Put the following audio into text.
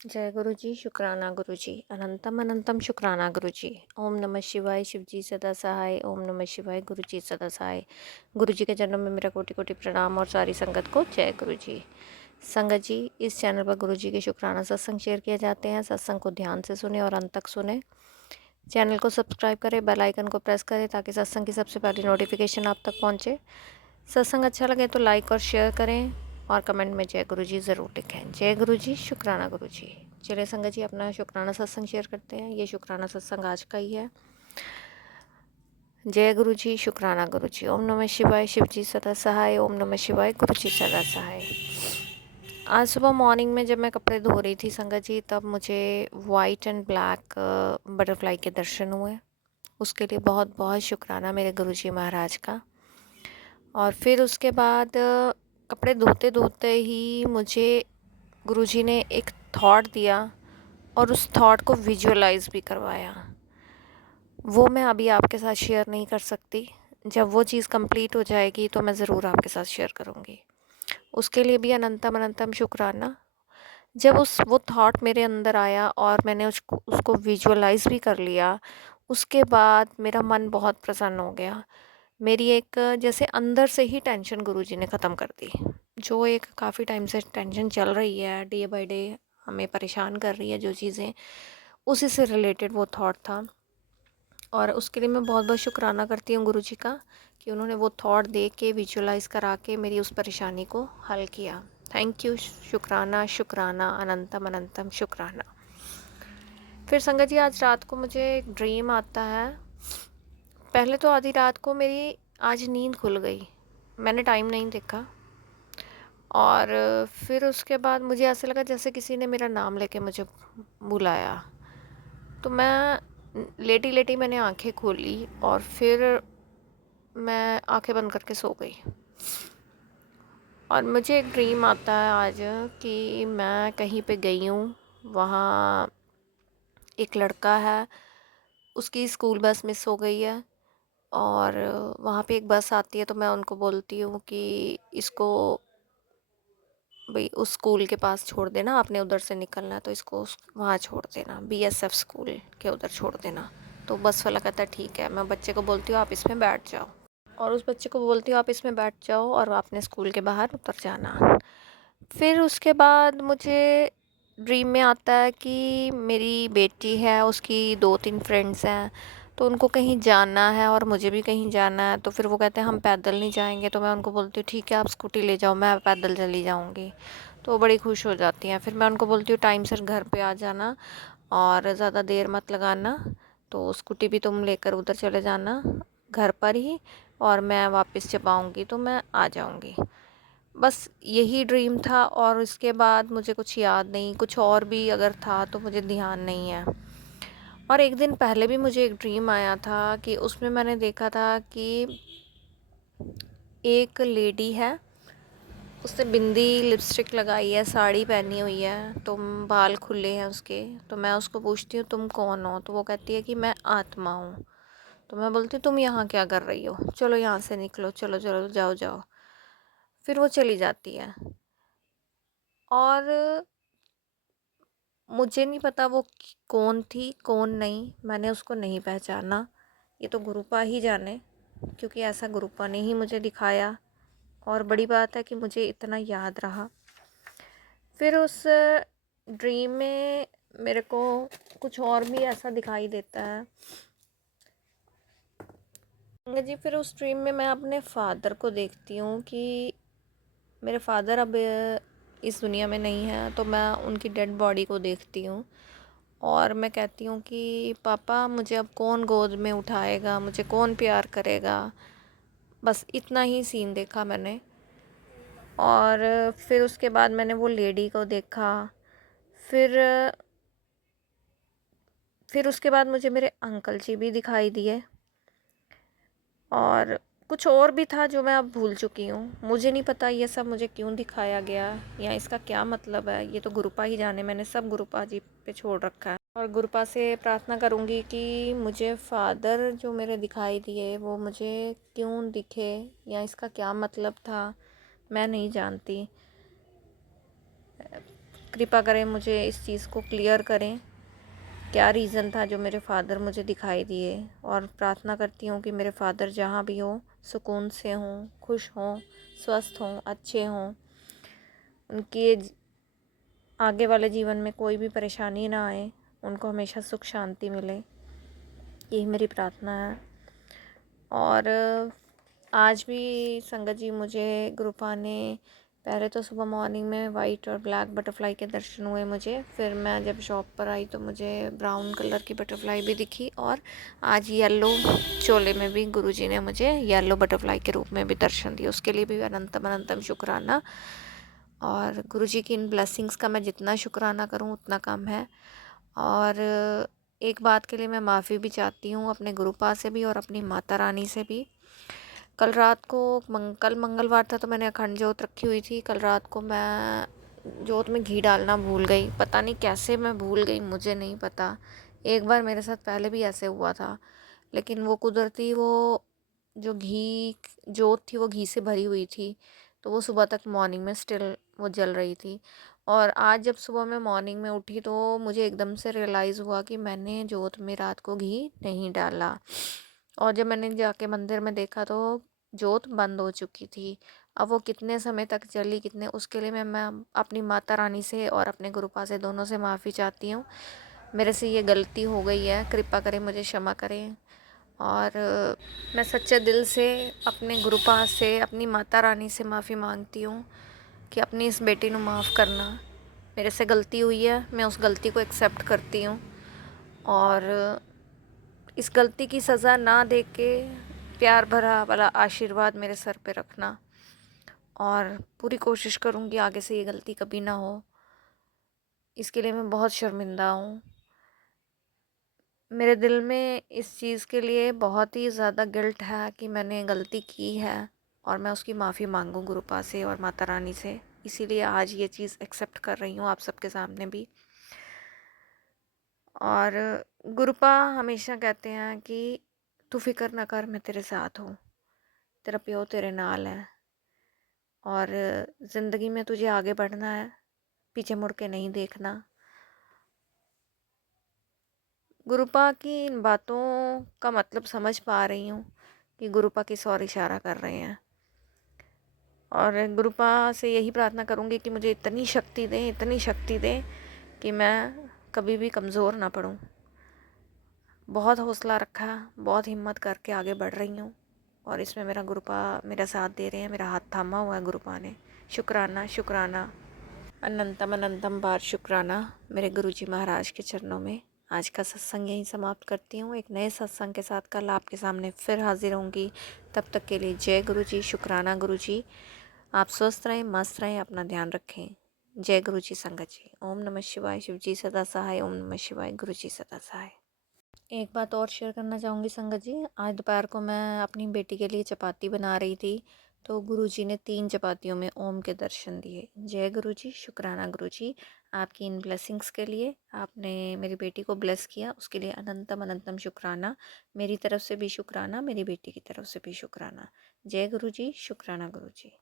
जय गुरु जी, शुक्राना गुरु जी, अनंतम अनंतम शुक्राना गुरु जी। ओम नमः शिवाय, शिव जी सदा सहाय। ओम नमः शिवाय, गुरु जी सदा सहाय। गुरु जी के जन्म में मेरा कोटि कोटि प्रणाम और सारी संगत को जय गुरु जी। संगत जी, इस चैनल पर गुरु जी के शुक्राना सत्संग शेयर किए जाते हैं। सत्संग को ध्यान से सुने और अंत तक सुने। चैनल को सब्सक्राइब करें, बेल आइकन को प्रेस करें ताकि सत्संग की सबसे पहली नोटिफिकेशन आप तक पहुँचे। सत्संग अच्छा लगे तो लाइक और शेयर करें और कमेंट में जय गुरु जी ज़रूर लिखें। जय गुरु जी, शुक्राना गुरु जी। चलिए संगत जी, अपना शुक्राना सत्संग शेयर करते हैं। ये शुक्राना सत्संग आज का ही है। जय गुरु जी, शुक्राना गुरु जी। ओम नमः शिवाय, शिव जी सदा सहाय। ओम नमः शिवाय, गुरु जी सदा सहाय। आज सुबह मॉर्निंग में जब मैं कपड़े धो रही थी संगत जी, तब मुझे वाइट एंड ब्लैक बटरफ्लाई के दर्शन हुए। उसके लिए बहुत बहुत शुक्राना मेरे गुरु जी महाराज का। और फिर उसके बाद कपड़े धोते धोते ही मुझे गुरुजी ने एक थॉट दिया और उस थॉट को विजुअलाइज भी करवाया। वो मैं अभी आपके साथ शेयर नहीं कर सकती। जब वो चीज़ कंप्लीट हो जाएगी तो मैं ज़रूर आपके साथ शेयर करूँगी। उसके लिए भी अनंतम अनंतम शुक्राना। जब वो थॉट मेरे अंदर आया और मैंने उसको विजुअलाइज भी कर लिया, उसके बाद मेरा मन बहुत प्रसन्न हो गया। मेरी एक जैसे अंदर से ही टेंशन गुरुजी ने ख़त्म कर दी। जो एक काफ़ी टाइम से टेंशन चल रही है, डे बाय डे हमें परेशान कर रही है जो चीज़ें, उसी से रिलेटेड वो थॉट था। और उसके लिए मैं बहुत बहुत शुक्राना करती हूँ गुरुजी का कि उन्होंने वो थॉट दे के विजुअलाइज करा के मेरी उस परेशानी को हल किया। थैंक यू, शुक्राना शुक्राना, अनंतम अनंतम शुक्राना। फिर संगत जी, आज रात को मुझे एक ड्रीम आता है। पहले तो आधी रात को मेरी आज नींद खुल गई, मैंने टाइम नहीं देखा। और फिर उसके बाद मुझे ऐसे लगा जैसे किसी ने मेरा नाम लेके मुझे बुलाया। तो मैं लेटी लेटी मैंने आंखें खोली और फिर मैं आंखें बंद करके सो गई। और मुझे एक ड्रीम आता है आज कि मैं कहीं पे गई हूँ, वहाँ एक लड़का है, उसकी स्कूल बस मिस हो गई है। और वहाँ पे एक बस आती है तो मैं उनको बोलती हूँ कि इसको भाई उस स्कूल के पास छोड़ देना, आपने उधर से निकलना है तो इसको वहाँ छोड़ देना, बीएसएफ स्कूल के उधर छोड़ देना। तो बस वाला कहता है ठीक है। मैं बच्चे को बोलती हूँ आप इसमें बैठ जाओ, और उस बच्चे को बोलती हूँ आप इसमें बैठ जाओ और आपने स्कूल के बाहर उतर जाना। फिर उसके बाद मुझे ड्रीम में आता है कि मेरी बेटी है, उसकी 2-3 फ्रेंड्स हैं, तो उनको कहीं जाना है और मुझे भी कहीं जाना है। तो फिर वो कहते हैं हम पैदल नहीं जाएंगे। तो मैं उनको बोलती हूँ ठीक है आप स्कूटी ले जाओ, मैं पैदल चली जाऊँगी। तो वो बड़ी खुश हो जाती हैं। फिर मैं उनको बोलती हूँ टाइम से घर पे आ जाना और ज़्यादा देर मत लगाना, तो स्कूटी भी तुम लेकर उधर चले जाना घर पर ही, और मैं वापस जब आऊँगी तो मैं आ जाऊँगी। बस यही ड्रीम था और इसके बाद मुझे कुछ याद नहीं। कुछ और भी अगर था तो मुझे ध्यान नहीं है। और एक दिन पहले भी मुझे एक ड्रीम आया था कि उसमें मैंने देखा था कि एक लेडी है, उसने बिंदी लिपस्टिक लगाई है, साड़ी पहनी हुई है, तो बाल खुले हैं उसके। तो मैं उसको पूछती हूँ तुम कौन हो? तो वो कहती है कि मैं आत्मा हूँ। तो मैं बोलती हूँ तुम यहाँ क्या कर रही हो, चलो यहाँ से निकलो, चलो चलो जाओ जाओ। फिर वो चली जाती है। और मुझे नहीं पता वो कौन थी कौन नहीं, मैंने उसको नहीं पहचाना। ये तो गुरुपा ही जाने, क्योंकि ऐसा गुरुपा ने ही मुझे दिखाया। और बड़ी बात है कि मुझे इतना याद रहा। फिर उस ड्रीम में मेरे को कुछ और भी ऐसा दिखाई देता है जी। फिर उस ड्रीम में मैं अपने फादर को देखती हूँ कि मेरे फादर अब इस दुनिया में नहीं है। तो मैं उनकी डेड बॉडी को देखती हूँ और मैं कहती हूँ कि पापा मुझे अब कौन गोद में उठाएगा, मुझे कौन प्यार करेगा। बस इतना ही सीन देखा मैंने। और फिर उसके बाद मैंने वो लेडी को देखा। फिर उसके बाद मुझे मेरे अंकल जी भी दिखाई दिए। और कुछ और भी था जो मैं अब भूल चुकी हूँ। मुझे नहीं पता ये सब मुझे क्यों दिखाया गया या इसका क्या मतलब है। ये तो गुरुपा ही जाने, मैंने सब गुरुपा जी पे छोड़ रखा है। और गुरुपा से प्रार्थना करूँगी कि मुझे फादर जो मेरे दिखाई दिए वो मुझे क्यों दिखे या इसका क्या मतलब था, मैं नहीं जानती। कृपा करें मुझे इस चीज़ को क्लियर करें, क्या रीज़न था जो मेरे फ़ादर मुझे दिखाई दिए। और प्रार्थना करती हूँ कि मेरे फ़ादर जहाँ भी हों सुकून से हों, खुश हों, स्वस्थ हों, अच्छे हों, उनके आगे वाले जीवन में कोई भी परेशानी ना आए, उनको हमेशा सुख शांति मिले, यही मेरी प्रार्थना है। और आज भी संगत जी मुझे गुरुपा ने पहले तो सुबह मॉर्निंग में वाइट और ब्लैक बटरफ्लाई के दर्शन हुए मुझे, फिर मैं जब शॉप पर आई तो मुझे ब्राउन कलर की बटरफ्लाई भी दिखी, और आज येलो चोले में भी गुरुजी ने मुझे येलो बटरफ्लाई के रूप में भी दर्शन दिए। उसके लिए भी अनंतम अनंतम शुक्राना। और गुरुजी की इन ब्लेसिंग्स का मैं जितना शुक्राना करूं उतना कम है। और एक बात के लिए मैं माफ़ी भी चाहती हूँ अपने गुरुपा से भी और अपनी माता रानी से भी। कल रात को कल मंगलवार था तो मैंने अखंड जोत रखी हुई थी। कल रात को मैं जोत में घी डालना भूल गई, पता नहीं कैसे मैं भूल गई, मुझे नहीं पता। एक बार मेरे साथ पहले भी ऐसे हुआ था, लेकिन वो कुदरती वो जो घी जोत थी वो घी से भरी हुई थी, तो वो सुबह तक मॉर्निंग में स्टिल वो जल रही थी। और आज जब सुबह मैं मॉर्निंग में उठी तो मुझे एकदम से रियलाइज़ हुआ कि मैंने जोत में रात को घी नहीं डाला। और जब मैंने जाके मंदिर में देखा तो जोत बंद हो चुकी थी। अब वो कितने समय तक जली, कितने, उसके लिए मैं अपनी माता रानी से और अपने गुरुपा से दोनों से माफ़ी चाहती हूँ। मेरे से ये गलती हो गई है, कृपा करें मुझे क्षमा करें। और मैं सच्चे दिल से अपने गुरुपा से, अपनी माता रानी से माफ़ी मांगती हूँ कि अपनी इस बेटी को माफ़ करना। मेरे से गलती हुई है, मैं उस गलती को एक्सेप्ट करती हूँ, और इस गलती की सज़ा ना दे के प्यार भरा वाला आशीर्वाद मेरे सर पे रखना। और पूरी कोशिश करूँगी आगे से ये गलती कभी ना हो। इसके लिए मैं बहुत शर्मिंदा हूँ। मेरे दिल में इस चीज़ के लिए बहुत ही ज़्यादा गिल्ट है कि मैंने गलती की है, और मैं उसकी माफ़ी मांगूँ गुरुपा से और माता रानी से। इसीलिए आज ये चीज़ एक्सेप्ट कर रही हूँ आप सबके सामने भी। और गुरुपा हमेशा कहते हैं कि तू फिक्र ना कर, मैं तेरे साथ हूँ, तेरा प्यो तेरे नाल है, और ज़िंदगी में तुझे आगे बढ़ना है, पीछे मुड़ के नहीं देखना। गुरुपा की इन बातों का मतलब समझ पा रही हूँ कि गुरुपा किस ओर इशारा कर रहे हैं। और गुरुपा से यही प्रार्थना करूँगी कि मुझे इतनी शक्ति दें, इतनी शक्ति दें कि मैं कभी भी कमज़ोर ना पड़ूँ। बहुत हौसला रखा, बहुत हिम्मत करके आगे बढ़ रही हूँ, और इसमें मेरा गुरुपा मेरा साथ दे रहे हैं, मेरा हाथ थामा हुआ है गुरुपा ने। शुक्राना शुक्राना, अनंतम अनंतम बार शुक्राना मेरे गुरुजी महाराज के चरणों में। आज का सत्संग यहीं समाप्त करती हूँ। एक नए सत्संग के साथ कल आपके सामने फिर हाजिर होंगी। तब तक के लिए जय गुरुजी, शुक्राना गुरुजी। आप स्वस्थ रहें, मस्त रहें, अपना ध्यान रखें। जय गुरुजी संगत जी। ओम नमः शिवाय। शिव जी सदा सहाय। ओम नमः शिवाय। गुरुजी सदा सहाय। एक बात और शेयर करना चाहूँगी संगत जी। आज दोपहर को मैं अपनी बेटी के लिए चपाती बना रही थी, तो गुरुजी ने 3 चपातियों में ओम के दर्शन दिए। जय गुरुजी, शुक्राना गुरुजी आपकी इन ब्लेसिंग्स के लिए। आपने मेरी बेटी को ब्लेस किया, उसके लिए अनंतम अनंतम शुक्राना। मेरी तरफ से भी शुक्राना, मेरी बेटी की तरफ से भी शुक्राना। जय गुरुजी, शुक्राना गुरुजी।